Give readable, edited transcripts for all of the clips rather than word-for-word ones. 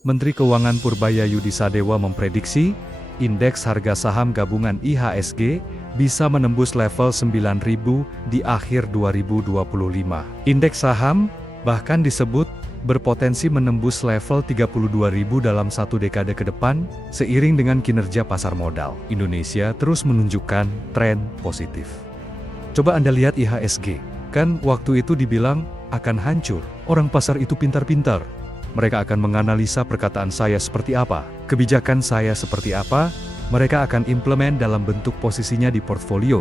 Menteri Keuangan Purbaya Yudisadewa memprediksi, indeks harga saham gabungan IHSG bisa menembus level 9.000 di akhir 2025. Indeks saham, bahkan disebut, berpotensi menembus level 32.000 dalam satu dekade ke depan, seiring dengan kinerja pasar modal. Indonesia terus menunjukkan tren positif. Coba Anda lihat IHSG, kan waktu itu dibilang akan hancur. Orang pasar itu pintar-pintar. Mereka akan menganalisa perkataan saya seperti apa, kebijakan saya seperti apa, mereka akan implement dalam bentuk posisinya di portfolio,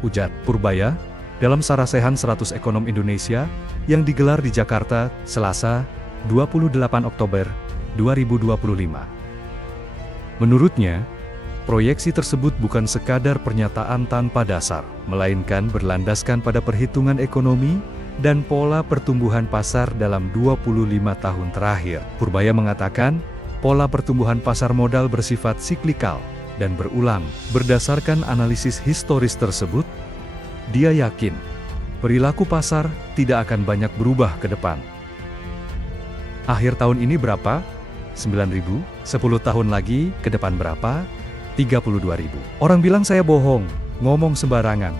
ujar Purbaya, dalam Sarasehan 100 Ekonom Indonesia, yang digelar di Jakarta, Selasa, 28 Oktober 2025. Menurutnya, proyeksi tersebut bukan sekadar pernyataan tanpa dasar, melainkan berlandaskan pada perhitungan ekonomi dan pola pertumbuhan pasar dalam 25 tahun terakhir. Purbaya mengatakan, pola pertumbuhan pasar modal bersifat siklikal dan berulang. Berdasarkan analisis historis tersebut, dia yakin perilaku pasar tidak akan banyak berubah ke depan. Akhir tahun ini berapa? 9.000, 10 tahun lagi ke depan berapa? 32.000. Orang bilang saya bohong, ngomong sembarangan.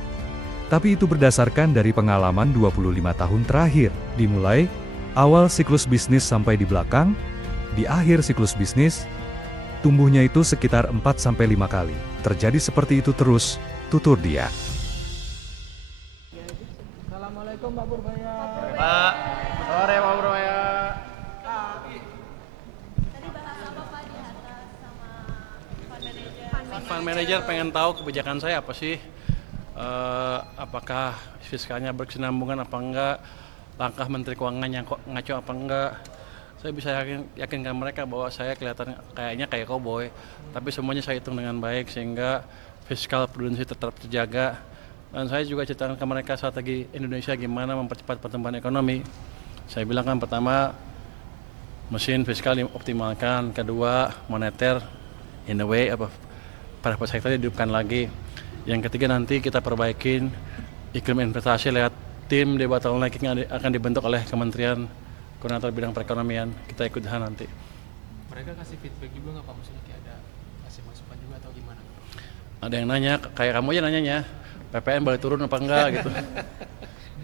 Tapi itu berdasarkan dari pengalaman 25 tahun terakhir, dimulai awal siklus bisnis sampai di belakang, di akhir siklus bisnis, tumbuhnya itu sekitar 4-5 kali. Terjadi seperti itu terus, tutur dia. Assalamualaikum Pak Purbaya. Pak, sore Pak Purbaya. Tadi bahas apa Pak di atas sama fund manager? Fund manager pengen tahu kebijakan saya apa sih? Apakah fiskalnya berkesinambungan apa enggak? Langkah Menteri Keuangan yang ngaco apa enggak? Saya bisa yakinkan mereka bahwa saya kelihatan kayaknya kayak cowboy, tapi semuanya saya hitung dengan baik sehingga fiskal prudensi tetap terjaga. Dan saya juga ceritakan ke mereka strategi Indonesia gimana mempercepat pertumbuhan ekonomi. Saya bilang kan pertama, mesin fiskal dioptimalkan, kedua moneter in a way pada sektornya dihidupkan lagi. Yang ketiga nanti kita perbaikin iklim investasi lewat tim debottlenecking yang akan dibentuk oleh Kementerian Koordinator Bidang Perekonomian. Kita ikut di sana nanti. Mereka kasih feedback juga nggak Pak? Maksudnya kayak ada kasih masukan juga atau gimana? Ada yang nanya, kayak kamu aja nanyanya, PPN boleh turun apa enggak gitu.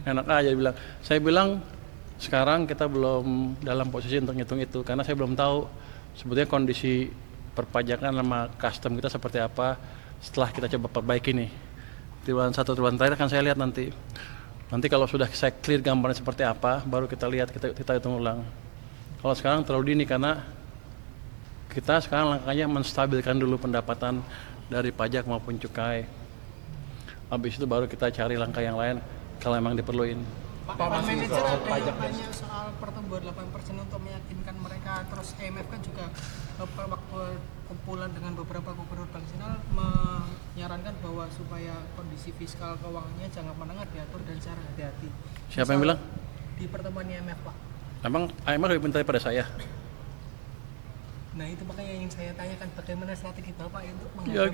Enak aja bilang. Saya bilang sekarang kita belum dalam posisi untuk ngitung itu karena saya belum tahu sebetulnya kondisi perpajakan sama custom kita seperti apa. Setelah kita coba perbaiki nih, triwulan 1 triwulan terakhir kan saya lihat nanti kalau sudah saya clear gambarnya seperti apa, baru kita lihat, kita hitung ulang. Kalau sekarang terlalu dini karena kita sekarang langkahnya menstabilkan dulu pendapatan dari pajak maupun cukai. Habis itu baru kita cari langkah yang lain kalau memang diperluin. Pak manajer ada yang tanya soal pertumbuhan 8% untuk meyakinkan mereka, terus IMF kan juga waktu kumpulan dengan beberapa gubernur bank sentral menyarankan bahwa supaya kondisi fiskal keuangannya jangka menengah diatur dan secara hati-hati. Siapa yang bilang? Di pertemuan IMF Pak. Emang IMF lebih pintar pada saya? Nah itu makanya yang saya tanyakan bagaimana strategi Bapak untuk Ya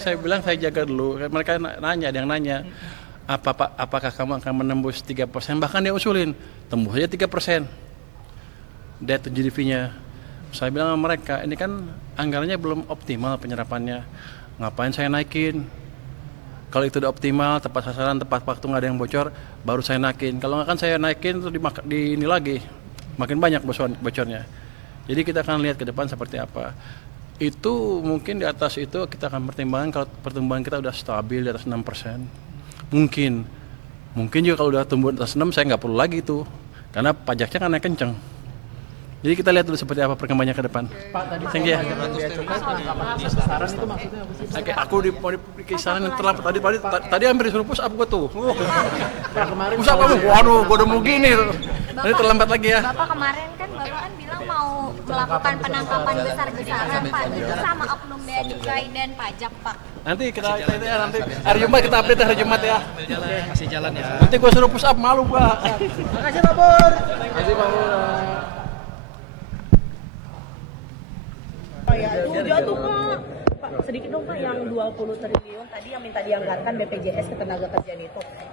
saya bilang saya jaga dulu. Mereka nanya, ada yang nanya. Apakah kamu akan menembus 3%? Bahkan dia usulin, tembus aja 3%. Debt to GDP-nya. Saya bilang sama mereka, ini kan anggarannya belum optimal penyerapannya. Ngapain saya naikin? Kalau itu udah optimal, tepat sasaran, tepat waktu, nggak ada yang bocor, baru saya naikin. Kalau nggak kan saya naikin, terus di ini lagi, makin banyak bocornya. Jadi kita akan lihat ke depan seperti apa. Itu mungkin di atas itu kita akan pertimbangkan kalau pertumbuhan kita udah stabil di atas 6%. Mungkin juga kalau udah tumbuh di atas 6, saya nggak perlu lagi itu. Karena pajaknya kan naik kenceng. Jadi kita lihat dulu seperti apa perkembangannya ke depan. Pak tadi Thank you ya. besaran itu maksudnya apa sih? Oke, aku di kisaran yang terlambat tadi hampir disuruh push up gua tuh. Kemarin Push up kamu, waduh, gua udah mau gini. Ini terlambat lagi ya. Bapak kemarin kan bilang mau melakukan penangkapan besar-besaran Pak, itu sama oknum bea cukai dan pajak Pak. Nanti kita ya nanti hari Jumat kita update hari Jumat ya. kasih jalan ya. Nanti gua suruh push up malu gua. Makasih Pak Pur. Makasih Pak Pur. jatuh Pak. Pak, sedikit dong Pak, yang 20 triliun tadi yang minta dianggarkan BPJS Ketenagakerjaan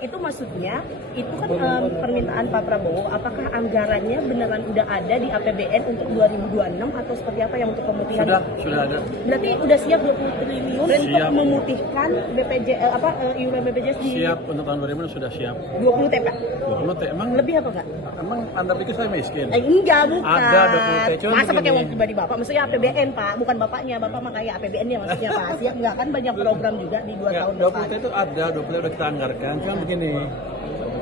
itu maksudnya itu kan permintaan Pak Prabowo, apakah anggarannya beneran udah ada di APBN untuk 2026 atau seperti apa yang untuk pemutihan? Sudah ada. Berarti udah siap 20 triliun untuk Siap. memutihkan iuran BPJS di Siap untuk tahun 2000 sudah siap. 20 T Pak. 20 T emang Lebih apa enggak? Anda pikir saya miskin? Enggak, bukan. Ada 20 T, cuma Masa pakai begini. uang pribadi Bapak? Maksudnya APBN Pak, bukan Bapaknya. Bapak mah kayak APBN-nya maksudnya Pak. Siap enggak? Kan banyak program juga di 2 tahun 20 depan. T itu ada, 20 T udah kita anggarkan. Cuma begini,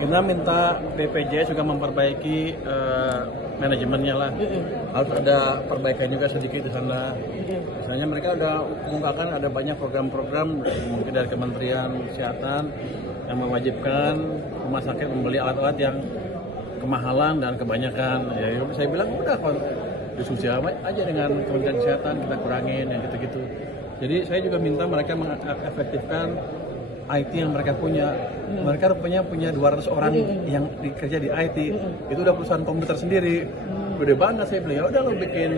kita minta BPJS juga memperbaiki manajemennya lah. Harus ada perbaikan juga sedikit di sana. Misalnya mereka udah mengungkapkan ada banyak program-program mungkin dari Kementerian Kesehatan yang mewajibkan rumah sakit membeli alat-alat yang kemahalan dan kebanyakan. Ya saya bilang udah kok diskusi aja dengan Kementerian Kesehatan, kita kurangin yang gitu-gitu. Jadi saya juga minta mereka mengefektifkan IT yang mereka punya. Mereka rupanya punya 200 orang yang kerja di IT. Itu udah perusahaan komputer sendiri. Gede banget saya bilang, ya udah lo bikin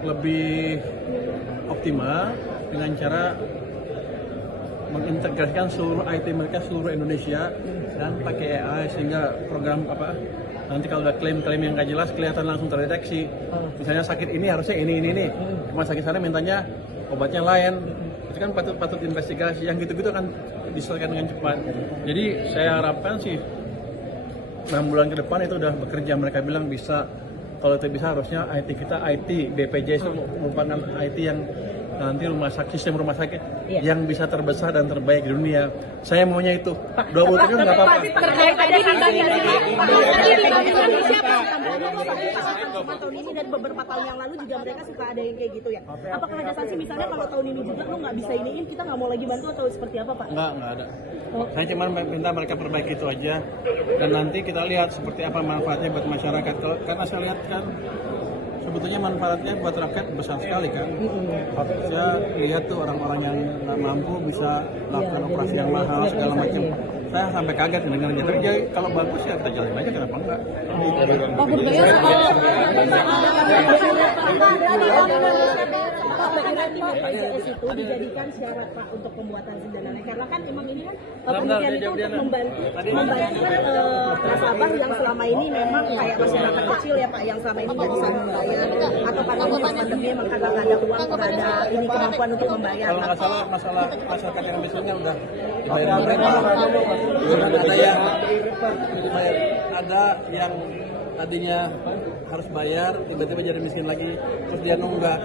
lebih optimal dengan cara mengintegrasikan seluruh IT mereka seluruh Indonesia dan pakai AI sehingga program nanti kalau ada klaim-klaim yang nggak jelas kelihatan langsung terdeteksi. Misalnya sakit ini harusnya ini. Cuma sakit sana mintanya obatnya lain. Itu kan patut investigasi. Yang gitu-gitu kan diselesaikan dengan cepat. Jadi saya harapkan sih 6 bulan ke depan itu udah bekerja. Mereka bilang bisa. Kalau itu bisa harusnya IT kita, IT BPJS itu merupakan IT yang nanti sistem rumah sakit yang bisa terbesar dan terbaik di dunia. Saya maunya itu. 20 triliun nggak apa-apa. Terkait tadi tahun ini dan beberapa tahun yang lalu juga mereka suka ada yang kayak gitu ya. Apakah ada sanksi misalnya kalau tahun ini juga lo nggak bisa iniin, kita nggak mau lagi bantu atau seperti apa Pak? Nggak ada. Saya cuma minta mereka perbaiki itu aja. Dan nanti kita lihat seperti apa manfaatnya buat masyarakat. Karena saya lihat kan sebetulnya manfaatnya buat rakyat besar sekali kan. Saya lihat tuh orang-orang yang nggak mampu bisa lakukan operasi yang mahal segala macam. Saya sampai kaget dengarnya. Tapi kalau bagus ya kita jalanin aja, kenapa enggak? Pak Burbaya BPJS itu dijadikan syarat Pak untuk pembuatan SIM dan lain-lain, karena kan emang ini kan penelitian itu untuk membantu nasabah yang selama ini memang kayak masyarakat kecil ya Pak, yang selama ini nggak bisa membayar atau karena pandemi emang karena nggak ada uang, nggak ada ini kemampuan untuk membayar. Kalau nggak salah masalah masyarakat yang misalnya udah dibayar pemerintah, ada yang tadinya harus bayar, tiba-tiba jadi miskin lagi, terus dia nunggak.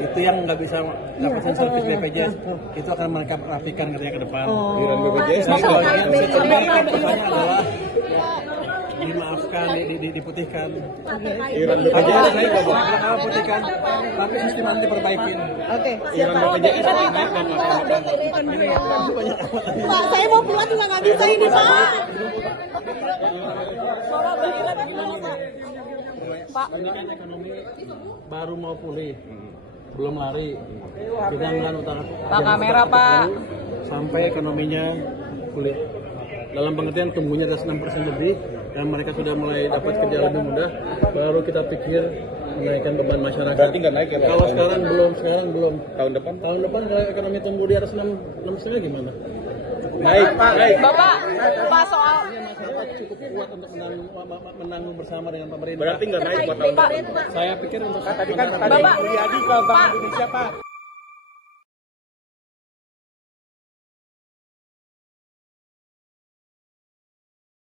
Itu yang nggak bisa dapetin servis BPJS. Itu akan mereka rapikan katanya ke depan. Iuran BPJS. Pertanyaan adalah dimaafkan, diputihkan. Iuran BPJS naik nggak putihkan, tapi sistem nanti perbaikin. Oke. Iuran BPJS naik Pak, saya mau pulang juga nggak bisa ini Pak. Pak, ini kan ekonomi baru mau pulih, belum lari. Kita nggak utang Pak kamera Pak. sampai ekonominya pulih. Dalam pengertian tumbuhnya ada 6% lebih dan mereka sudah mulai dapat kerja lebih mudah, baru kita pikir menaikkan beban masyarakat. Berarti nggak naik ya Pak? Kalau sekarang belum. Tahun depan? Tahun depan kalau ekonomi tumbuh di atas 6,5 gimana? Naik. Bapak, Pak soal Masyarakat cukup kuat untuk menanggung bersama dengan pemerintah. Berarti nggak naik Pak tahun depan? Saya pikir untuk Tadi kan Mulyadi ke Bank Indonesia Pak.